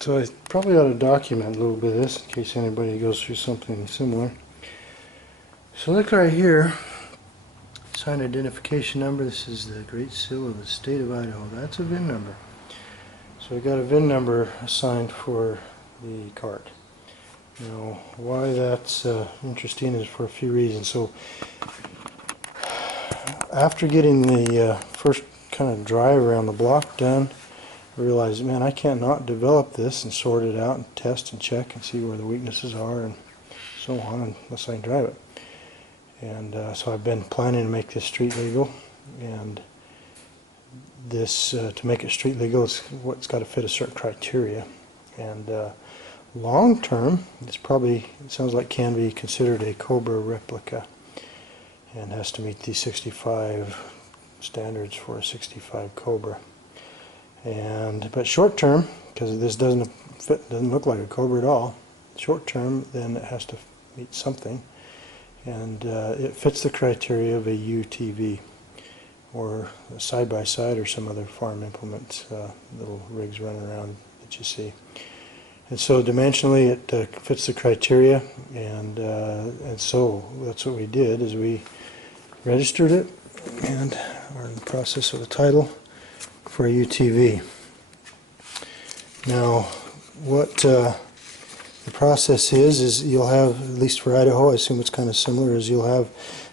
So I probably ought to document a little bit of this in case anybody goes through something similar. So look right here, sign identification number. This is the Great Seal of the State of Idaho. That's a VIN number. So we got a VIN number assigned for the cart. Now why that's interesting is for a few reasons. So after getting the first kind of drive around the block done, I realized, man, I can't not develop this and sort it out and test and check and see where the weaknesses are and so on unless I can drive it. And so I've been planning to make this street legal, and this to make it street legal, it's got to fit a certain criteria. And long term, it sounds like can be considered a Cobra replica and has to meet the 65 standards for a 65 Cobra. But short term, because this doesn't look like a Cobra at all, short term, then it has to meet something, and it fits the criteria of a UTV or a side-by-side or some other farm implement, little rigs running around that you see. And so dimensionally it fits the criteria, and so that's what we did, is we registered it and are in the process of the title for a UTV. Now what the process is you'll have, at least for Idaho, I assume it's kind of similar, is you'll have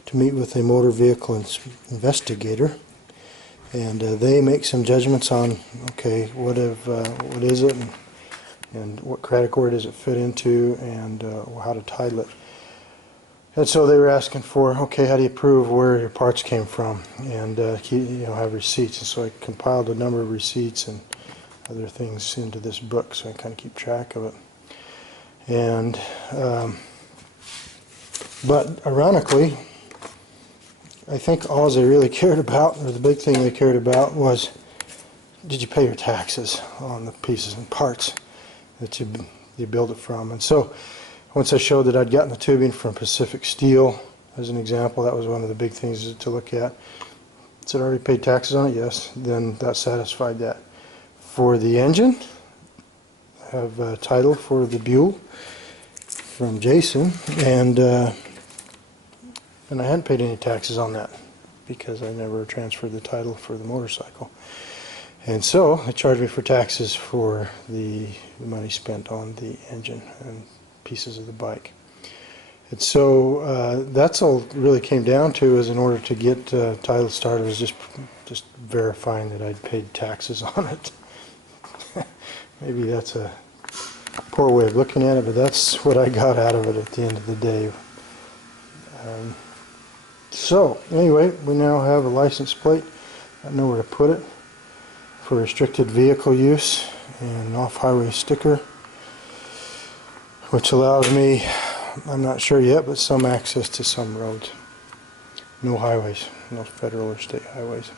to meet with a motor vehicle investigator, and they make some judgments on, okay, what is it, and what category does it fit into, and how to title it. And so they were asking for, okay, how do you prove where your parts came from, and have receipts. And so I compiled a number of receipts and other things into this book, so I kind of keep track of it. And but ironically, I think all they really cared about, or the big thing they cared about, was, did you pay your taxes on the pieces and parts that you build it from. And so once I showed that I'd gotten the tubing from Pacific Steel, as an example, that was one of the big things to look at. Said, already paid taxes on it? Yes. Then that satisfied that. For the engine, I have a title for the Buell from Jason, and I hadn't paid any taxes on that because I never transferred the title for the motorcycle. And so they charged me for taxes for the money spent on the engine and pieces of the bike. And so that's all it really came down to, is in order to get title started, was just verifying that I'd paid taxes on it. Maybe that's a poor way of looking at it, but that's what I got out of it at the end of the day. So anyway, we now have a license plate. I know where to put it for restricted vehicle use, and an off-highway sticker, which allows me, I'm not sure yet, but some access to some roads. No highways, no federal or state highways.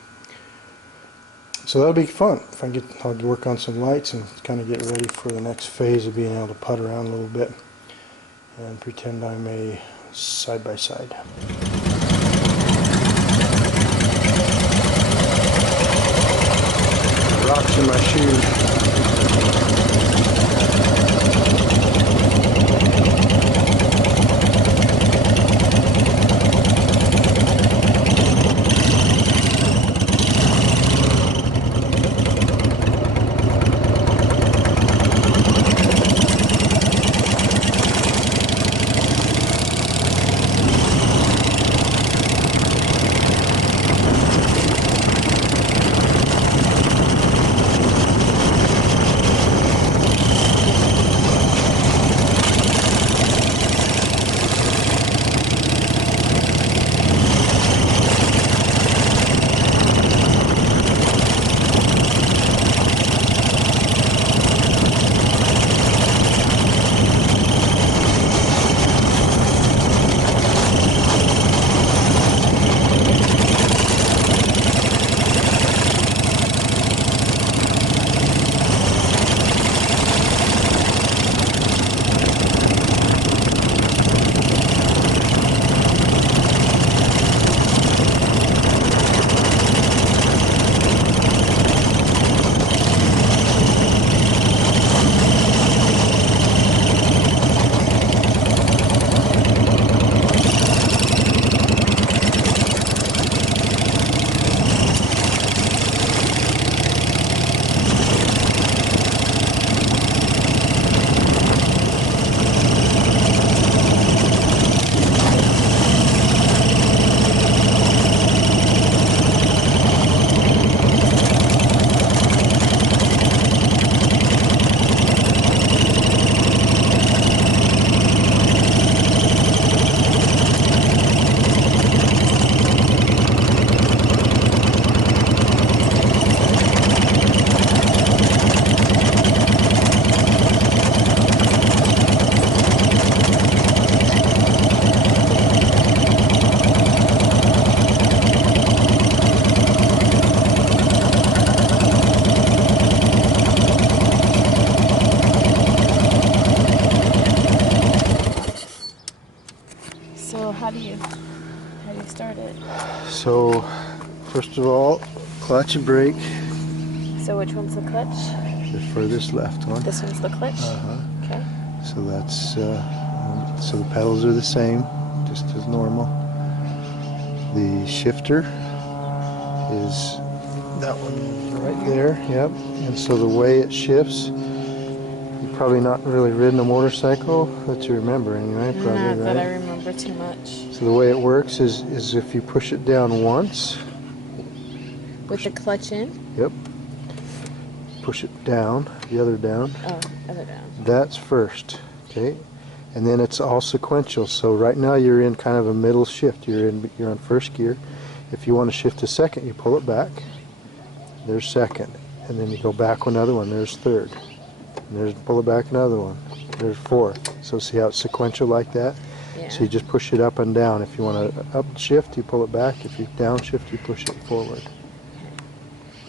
So that'll be fun. If I I'll work on some lights and kind of get ready for the next phase of being able to putt around a little bit and pretend I'm a side-by-side. Rocks in my shoes. first of all, clutch and brake. So which one's the clutch? The furthest left one. This one's the clutch? Okay. So that's, so the pedals are the same, just as normal. The shifter is that one right there, yep. And so the way it shifts, you've probably not really ridden a motorcycle that you remember anyway, probably, Not right? that I remember too much. So the way it works is if you push it down once. With the clutch in? Yep. Push it down, the other down. Oh, other down. That's first, okay? And then it's all sequential. So right now you're in kind of a middle shift. You're on first gear. If you want to shift to second, you pull it back. There's second. And then you go back another one. There's third. And there's pull it back another one. There's fourth. So see how it's sequential like that? Yeah. So you just push it up and down. If you want to up shift, you pull it back. If you down shift, you push it forward.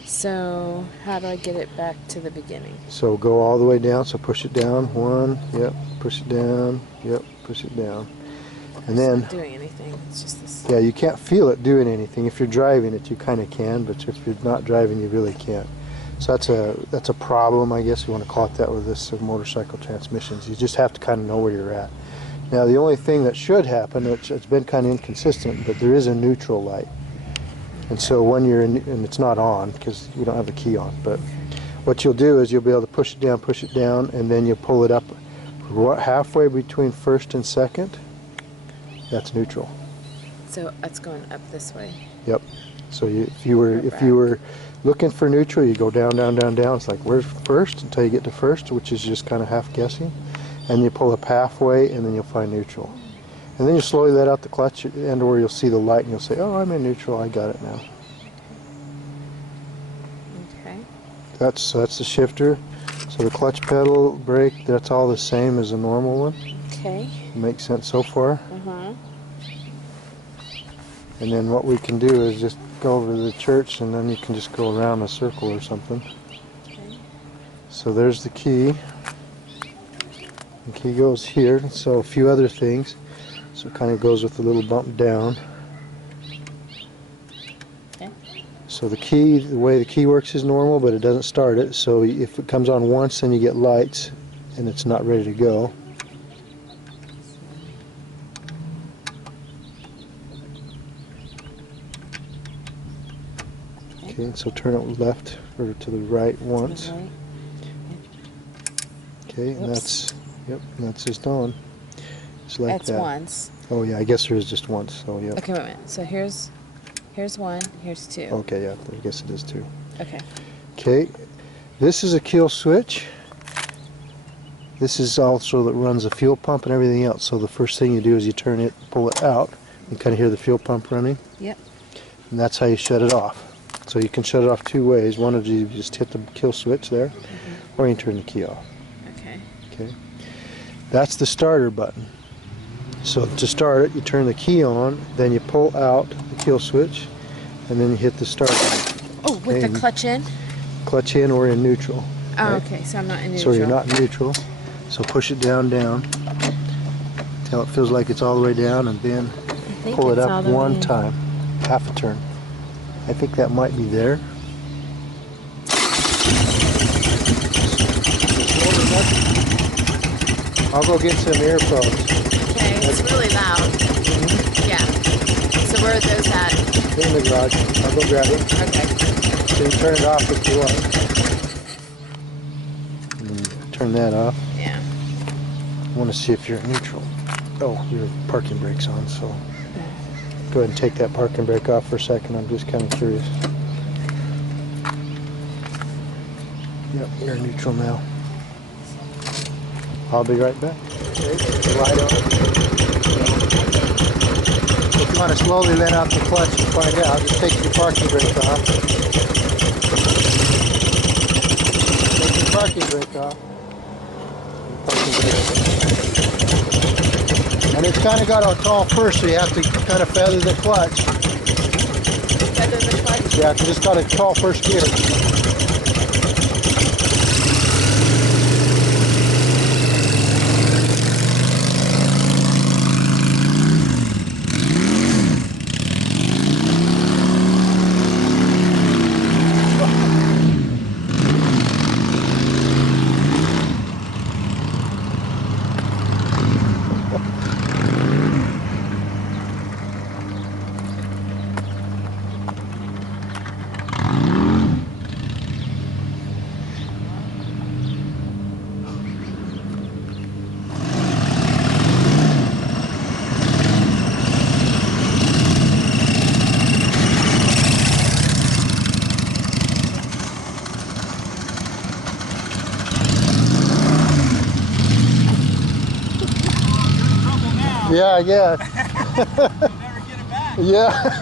So how do I get it back to the beginning? So go all the way down. So push it down. One. Yep. Push it down. Yep. Push it down. And then, it's not doing anything. It's just this. yeah, you can't feel it doing anything. If you're driving it, you kind of can, but if you're not driving, you really can't. So that's a problem, I guess you want to call it that, with this motorcycle transmissions. You just have to kind of know where you're at. Now, the only thing that should happen, which it's been kind of inconsistent, but there is a neutral light. And so when you're in, and it's not on because we don't have the key on, but what you'll do is you'll be able to push it down, and then you'll pull it up halfway between first and second. That's neutral. So it's going up this way. Yep. So if you were looking for neutral, you go down, down, down, down. It's like, where's first, until you get to first, which is just kind of half guessing, and you pull up halfway, and then you'll find neutral. And then you slowly let out the clutch end where you'll see the light, and you'll say, oh, I'm in neutral, I got it now. Okay. That's the shifter. So the clutch pedal, brake, that's all the same as a normal one. Okay. Makes sense so far? Uh-huh. And then what we can do is just go over to the church, and then you can just go around a circle or something. Okay. So there's the key. The key goes here, so a few other things. So it kind of goes with a little bump down. Okay. So the key, the way the key works is normal, but it doesn't start it. So if it comes on once, then you get lights, and it's not ready to go. Okay, so turn it left or to the right once. To the right. Okay, and Oops. that's just on. Just like That's that. once. Oh yeah, I guess there is just once. So yeah. Okay, wait a minute. So here's one, here's two. Okay, yeah, I guess it is two. Okay. Okay, this is a kill switch. This is also that runs the fuel pump and everything else. So the first thing you do is you turn it, pull it out, and kind of hear the fuel pump running. Yep. And that's how you shut it off. So you can shut it off two ways. One is you just hit the kill switch there, or you can turn the key off. Okay. Okay. That's the starter button. So to start it, you turn the key on, then you pull out the kill switch, and then you hit the start button. Oh, with Okay. the clutch in? Clutch in or in neutral. Oh, right? okay. So I'm not in neutral. So you're not in neutral. So push it down, down, till it feels like it's all the way down, and then I think pull it it's all up the way one in. time, half a turn. I think that might be there. I'll go get some earphones. Okay, it's really loud. Yeah. So where are those at? In the garage. I'll go grab it. Okay. So you turn it off if you want. And then turn that off. Yeah. I want to see if you're in neutral. Oh, your parking brake's on, so go ahead and take that parking brake off for a second. I'm just kind of curious. Yep, you're in neutral now. I'll be right back. Okay, the light on. If you want to slowly let out the clutch and find out, just take your parking brake off. Take your parking brake off. Parking brake. And it's kind of got a tall first, so you have to kind of feather the clutch. Feather the clutch? Yeah, it's just got a tall first gear. Yeah, I guess. You'll never get it back. Yeah.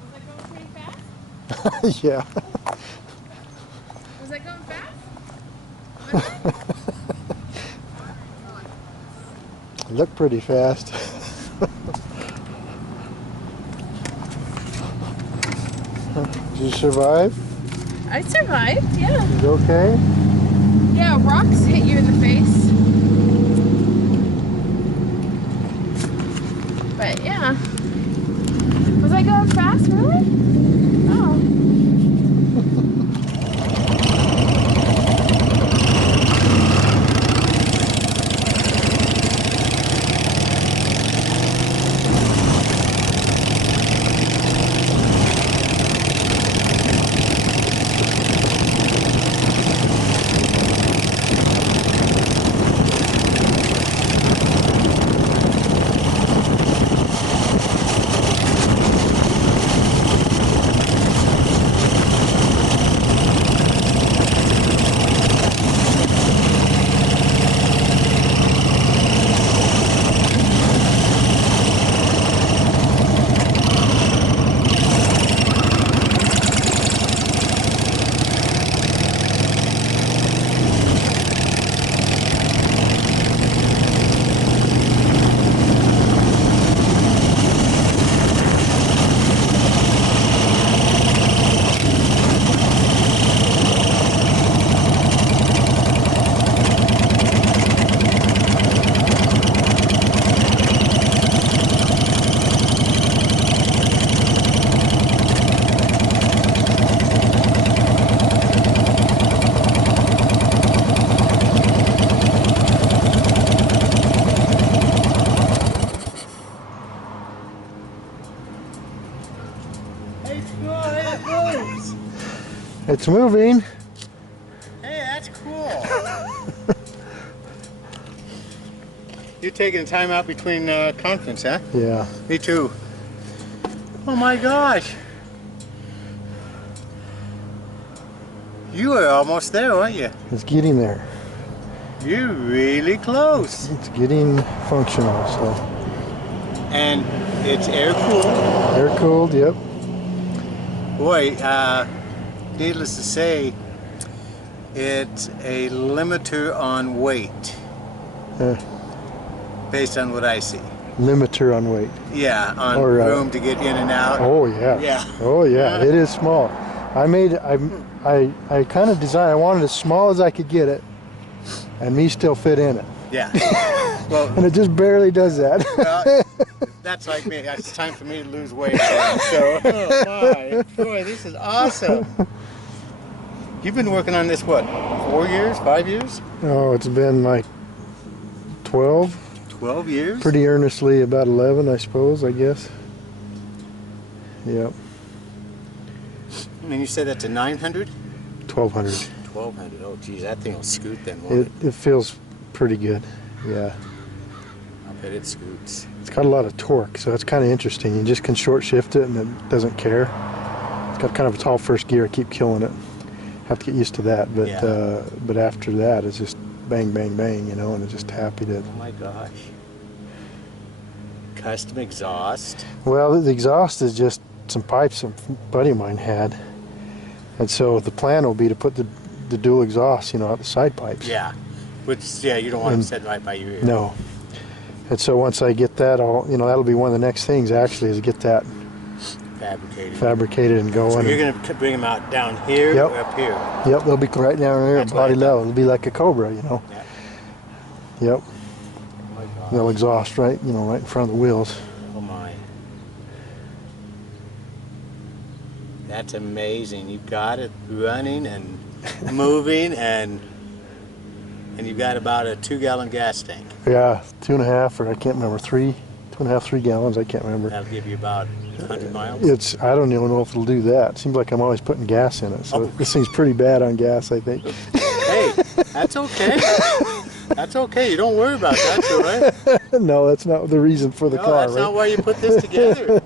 Was that going pretty fast? Yeah. Was that going fast? Was it? Looked pretty fast. Did you survive? I survived, yeah. You okay? Yeah, rocks hit you in the face. But yeah. Was I going fast, really? Oh. Hey, cool. Hey, it moves. It's moving. Hey, that's cool. You're taking time out between conference, huh? Yeah. Me too. Oh my gosh. You were almost there, weren't you? It's getting there. You're really close. It's getting functional, so. And it's air cooled. Air cooled, yep. Boy, needless to say, it's a limiter on weight, Uh, based on what I see. limiter on weight. Yeah, on Or, room to get in and out. Oh yeah. Yeah. Oh yeah. It is small. I kind of designed. I wanted as small as I could get it, and me still fit in it. Yeah. Well, And it just barely does that. that's like me. It's time for me to lose weight. So, oh my, boy, this is awesome. You've been working on this, what, 4 years, 5 years? Oh, it's been like 12. 12 years? Pretty earnestly, about 11, I suppose. I guess. Yep. And you said that's a 900? 1200. 1200. Oh, geez, that thing will scoot then, won't it? It feels pretty good. Yeah. I bet it scoots. It's got a lot of torque, so it's kind of interesting. You just can short shift it and it doesn't care. It's got kind of a tall first gear. I keep killing it. Have to get used to that, but Yeah. but after that, it's just bang, bang, bang, you know, and it's just happy to. Oh my gosh. Custom exhaust. Well, the exhaust is just some pipes a buddy of mine had, and so the plan will be to put the dual exhaust, you know, out the side pipes. Yeah. Which, yeah, you don't want them sitting right by your ear. No. And so once I get that all, you know, that'll be one of the next things actually, is get that fabricated and going. So you're going to bring them out down here Yep. or up here? Yep, they'll be right down there at That's what body I thought. level. It'll be like a Cobra, you know. Yeah. Yep. Oh my gosh. They'll exhaust right, you know, right in front of the wheels. Oh my. That's amazing. You've got it running and moving and you've got about a 2-gallon gas tank. Yeah, 2.5 or I can't remember, 3 2.5, 3 gallons. I can't remember. That'll give you about 100 miles. I don't even know if it'll do that. It seems like I'm always putting gas in it, so this thing's pretty bad on gas, I think. Hey, that's okay. That's okay. You don't worry about that, right? No, that's not the reason for the No, car, that's right? not why you put this together.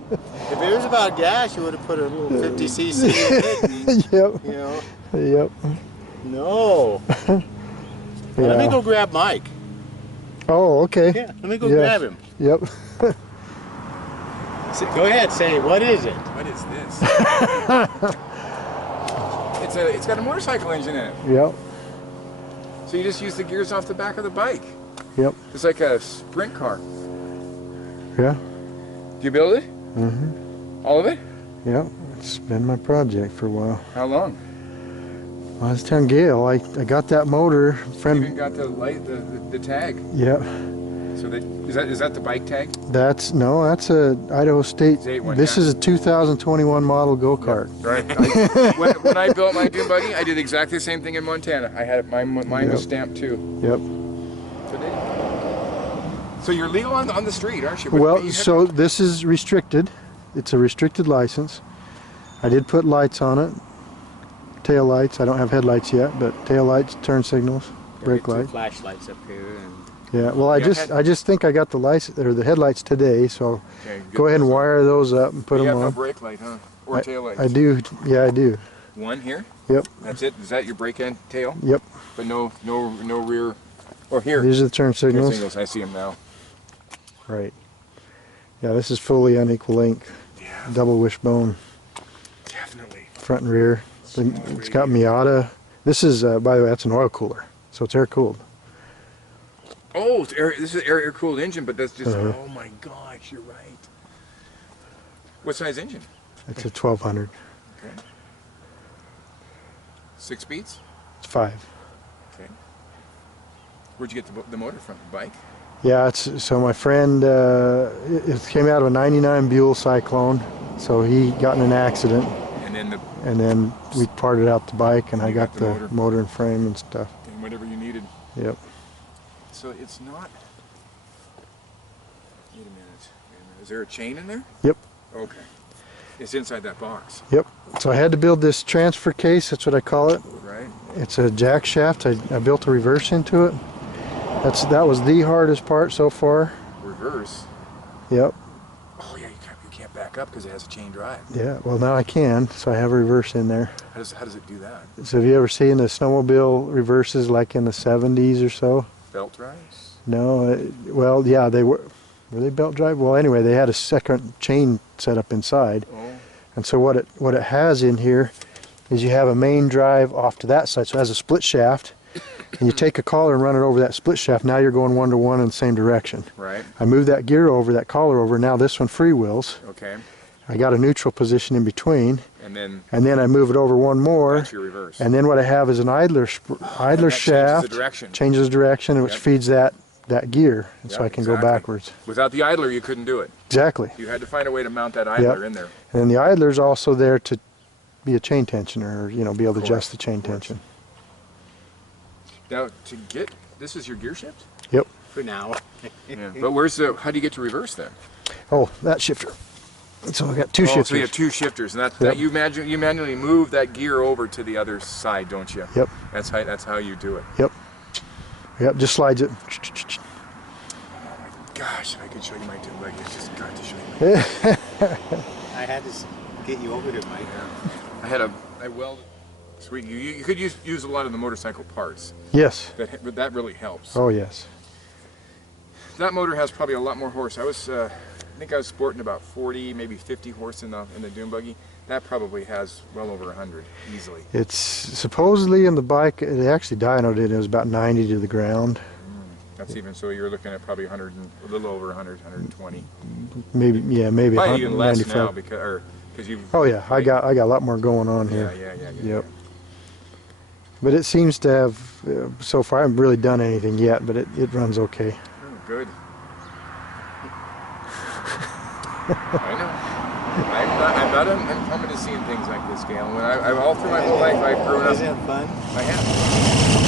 If it was about gas, you would have put a little 50cc in it. Yep. You know. Yep. No. Well, let me go grab Mike. Oh, okay. Yeah, let me go Yeah. grab him. Yep. Go ahead, say, what is it? What is this? It's got a motorcycle engine in it. Yep. So you just use the gears off the back of the bike. Yep. It's like a sprint car. Yeah. Do you build it? Mm-hmm. All of it? Yep. It's been my project for a while. How long? Well, I was telling Gail, I got that motor. You Friend. even got the light, the tag. Yep. So is that the bike tag? That's a Idaho State. State one, This yeah. is a 2021 model go-kart. Right. When I built my dune buggy, I did exactly the same thing in Montana. I had mine was stamped too. Yep. So you're legal on the street, aren't you? But Well, you have- so this is restricted. It's a restricted license. I did put lights on it. Tail lights. I don't have headlights yet, but tail lights, turn signals, brake Two light. flashlights up here. And Yeah. Well, I just think I got the license or the headlights today, so Okay, good. go ahead and wire those up and put You them have no on. brake light, huh? Or tail lights? I do. Yeah, I do. One here. Yep. That's it. Is that your brake and tail? Yep. But no rear. Or here. These are the turn signals. Signals. I see them now. Right. Yeah, this is fully unequal link, Yeah, double wishbone, definitely. front and rear. It's got Miata. This is, by the way, that's an oil cooler, so it's air cooled. Oh, this is air cooled engine, but that's just. Uh-huh. Oh my gosh, you're right. What size engine? It's a 1200. Okay. 6 speeds. It's 5. Okay. Where'd you get the motor from? The bike? Yeah, so my friend, it came out of a 99 Buell Cyclone, so he got in an accident, And then we parted out the bike, and I You got got the the motor. motor and frame and stuff. whatever you needed. Yep. So it's not. Wait a minute. Is there a chain in there? Yep. Okay. It's inside that box, Yep. So I had to build this transfer case. That's what I call it. right? It's a jack shaft. I built a reverse into it. That was the hardest part so far. Reverse. Yep. Oh yeah, you can't back up because it has a chain drive. Yeah. Well, now I can. So I have a reverse in there. How does it do that? So have you ever seen the snowmobile reverses like in the 70s or so? Belt drives? No. Well, yeah, they were. Were they belt drive? Well, anyway, they had a second chain set up inside. Oh. And so what it has in here is you have a main drive off to that side. So it has a split shaft. And you take a collar and run it over that split shaft. Now you're going 1-to-1 in the same direction. Right. I moved that gear over, that collar over. Now this one freewheels. Okay. I got a neutral position in between. And then And then I move it over one more. that's your reverse. And then what I have is an idler that shaft. changes the direction. Changes direction, which Yep. feeds that gear. And so Yep, I can exactly. go backwards. Without the idler, you couldn't do it. Exactly. You had to find a way to mount that idler in there. And then the idler's also there to be a chain tensioner, or be able to Of course, adjust the chain of course. tension. Now, to get this is your gear shift. Yep. for now. Yeah. But how do you get to reverse then? Oh, that shifter. So I got two shifters. So you have two shifters, and Yep. that you manually move that gear over to the other side, don't you? Yep. That's how you do it. Yep, just slides it. Gosh, if I could show you my dune buggy, it's just got to show you. I had to get you over here, Mike. I welded. Sweet. You could use a lot of the motorcycle parts. Yes. But that really helps. Oh, yes. That motor has probably a lot more horse. I think I was sporting about 40, maybe 50 horse in the dune buggy. That probably has well over 100 easily. It's supposedly in the bike, it actually dynoed it. It was about 90 to the ground. That's even so. You're looking at probably 100, a little over 100, 120. Maybe, yeah, maybe Probably even less 195. now because you. Oh yeah, I got a lot more going on Yeah, here. yeah. Yep. But it seems to have, so far I haven't really done anything yet, but it runs okay. Oh, good. I know. I'm not uncommon to seeing things like this, Gail. When I've all through my whole life, I've grown up. Isn't it fun? I have.